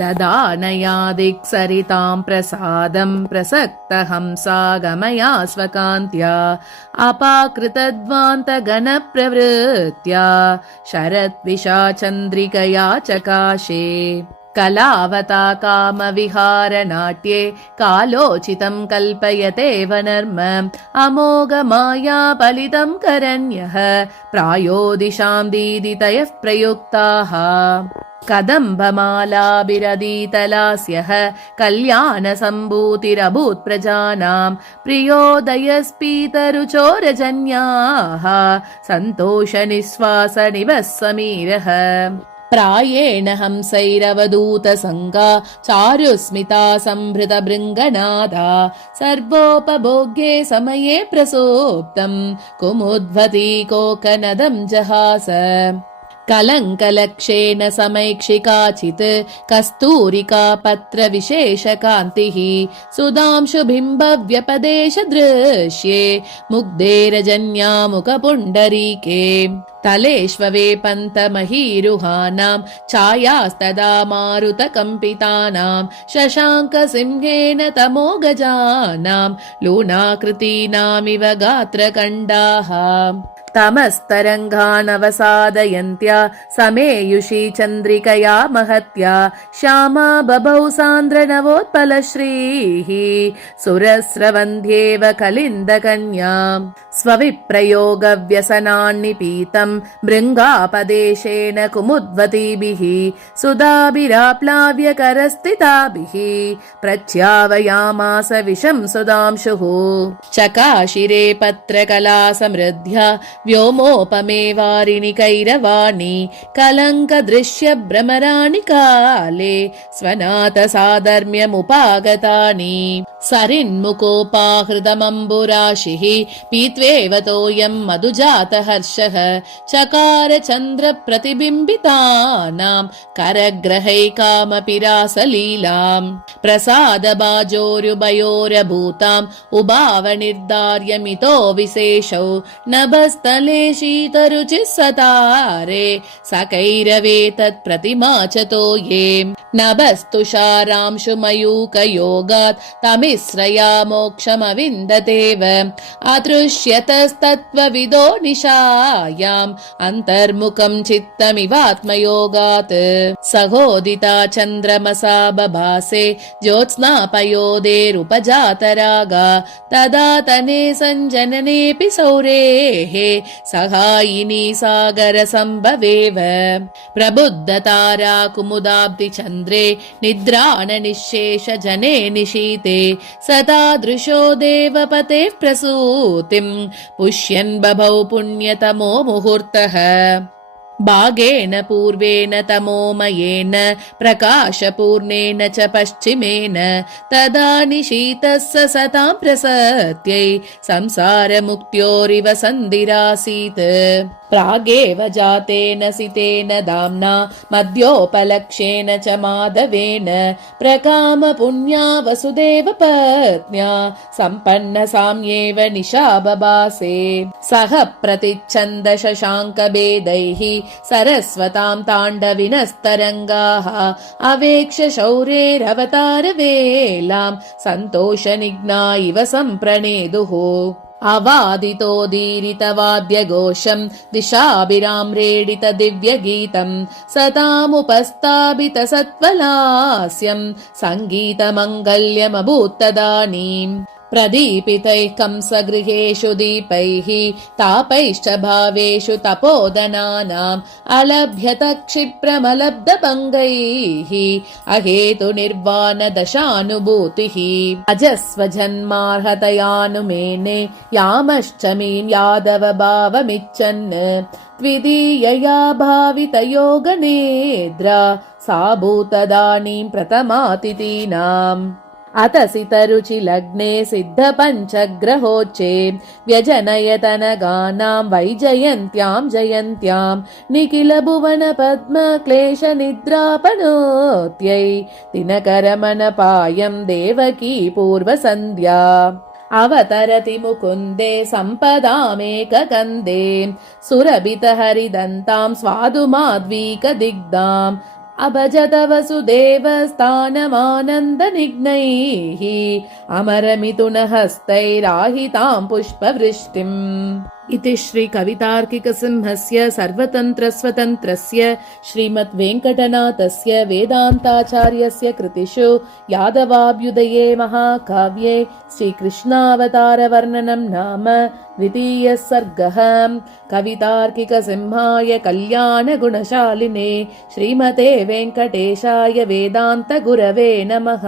ददानयादिक्सरितां प्रसादं प्रसक्तहंसागमया स्वकान्त्या अपाकृतध्वान्तगणप्रवृत्त्या शरद्विशाचन्द्रिकया चकाशे कलावता कामविहारनाट्ये कालोचितं कल्पयतेव नर्म अमोघमायापलितं करण्यः प्रायो दिशां दीदितयः प्रयुक्ताः कदम्बमालाभिरदीतलास्यः कल्याणसम्भूतिरभूत् प्रजानां प्रियोदयस्पीतरुचोरजन्याः सन्तोषनिःश्वासनिवः समीरः प्रायेण हंसैरवधूतसङ्गा चारुस्मिता संभृतभृङ्गनादा सर्वोपभोग्ये समये प्रसोक्तं कुमुद्वती कोकनदं जहास कलङ्कलक्षेण समैक्षिकाचित् कस्तूरिका पत्रविशेषकान्तिः सुधांशुबिम्बव्यपदेश दृश्ये मुग्धे रजन्यामुखपुण्डरीके तलेष्वेपन्तमहीरुहानां छायास्तदा मारुतकम्पितानां शशाङ्कसिंहेन तमोगजानां लूनाकृतीनामिव गात्रकण्डाः तमस्तरङ्गानवसादयन्त्या समेयुषी चन्द्रिकया महत्या श्यामा बभौ सान्द्रनवोत्पलश्रीः सुरस्रवन्ध्येव कलिन्दकन्या स्वविप्रयोगव्यसनान्निपीतं भृङ्गापदेशेन कुमुद्वतीभिः सुधाभिराप्लाव्य करस्थिताभिः प्रच्यावयामास विषं सुधांशुः चकाशिरे पत्रकला समृद्ध्या व्योमोपमे वारिणिकैरवाणि कलङ्कदृश्य भ्रमराणि काले स्वनाथ साधर्म्यमुपागतानि सरिन्मुखोपाहृतमम्बुराशिः पीत्वेव तोयं मधुजातहर्षः चकार चन्द्र प्रतिबिम्बितानां करग्रहैकामपि रासलीलाम् प्रसादबाजोरुभयोरभूताम् उभावनिर्धार्यमितो विशेषौ नभस्तले शीतरुचिः सतारे सकैरवेतत् प्रतिमाचतो ये नभस्तुषारांशुमयूकयोगात् तमिश्रया मोक्षमविन्दतेव अदृश्यतस्तत्त्वविदो निशायाम् अन्तर्मुखं चित्तमिवात्मयोगात् सहोदिता चन्द्रमसा बभासे ज्योत्स्नापयोदेरुपजातरागा तदा तने सञ्जननेऽपि सौरेः सहायिनी सागरसम्भवेव प्रबुद्धतारा कुमुदाब्धिचन्द्रे निद्राणनिःशेष जने निशीते सतादृशो देवपतेः प्रसूतिं पुष्यन् बभौ पुण्यतमो मुहूर्तः भागेन पूर्वेण तमोमयेन प्रकाशपूर्णेन च पश्चिमेन तदा निशीतः स सतां प्रसत्यै संसारमुक्त्योरिव सन्धिरासीत् प्रागेव जातेन सितेन दाम्ना मध्योपलक्ष्येन च माधवेन प्रकाम पुण्या वसुदेव पत्न्या सम्पन्न साम्येव निशा बभासे सह प्रतिच्छन्द शशाङ्कभेदैः सरस्वतां ताण्डविनस्तरङ्गाः अवेक्ष शौर्यैरवतारवेलां सन्तोषनिघ्ना इव सम्प्रणेदुः अवादितोदीरितवाद्यघोषं दिशाभिराम्रेडित दिव्यगीतं सतामुपस्थापित सत्त्वलास्यं सङ्गीतमङ्गल्यमभूत्तदानीम् प्रदीपितैः कंसगृहेषु दीपैः तापैश्च भावेषु तपोदनानाम् अलभ्यत क्षिप्रमलब्धभङ्गैः अहेतुनिर्वाणदशानुभूतिः अजस्वजन्मार्हतयानुमेने यामश्चमीं यादव भावमिच्छन् द्वितीयया भावितयोगनेद्रा सा भूतदानीं प्रथमातिथीनाम् अतसितरुचिलग्ने सिद्धपञ्चग्रहोच्चे व्यजनयतनगानां वैजयन्त्यां जयन्त्यां निखिलभुवनपद्मक्लेशनिद्रापनोत्यै दिनकरमनपायं देवकी पूर्वसन्ध्या अवतरति मुकुन्दे सम्पदामेककन्दे सुरभितहरिदन्तां स्वादुमाद्वीकदिग्धाम् अभजत वसुदेवस्तानमानन्दनिघ्नैः अमरमिथुनहस्तैराहितां पुष्पवृष्टिम्। इति श्रीकवितार्किकसिंहस्य सर्वतन्त्रस्वतन्त्रस्य श्रीमद्वेङ्कटनाथस्य वेदान्ताचार्यस्य कृतिषु यादवाभ्युदये महाकाव्ये श्रीकृष्णावतारवर्णनं नाम द्वितीयः सर्गः। कवितार्किकसिंहाय कल्याणगुणशालिने श्रीमते वेङ्कटेशाय वेदान्तगुरवे नमः।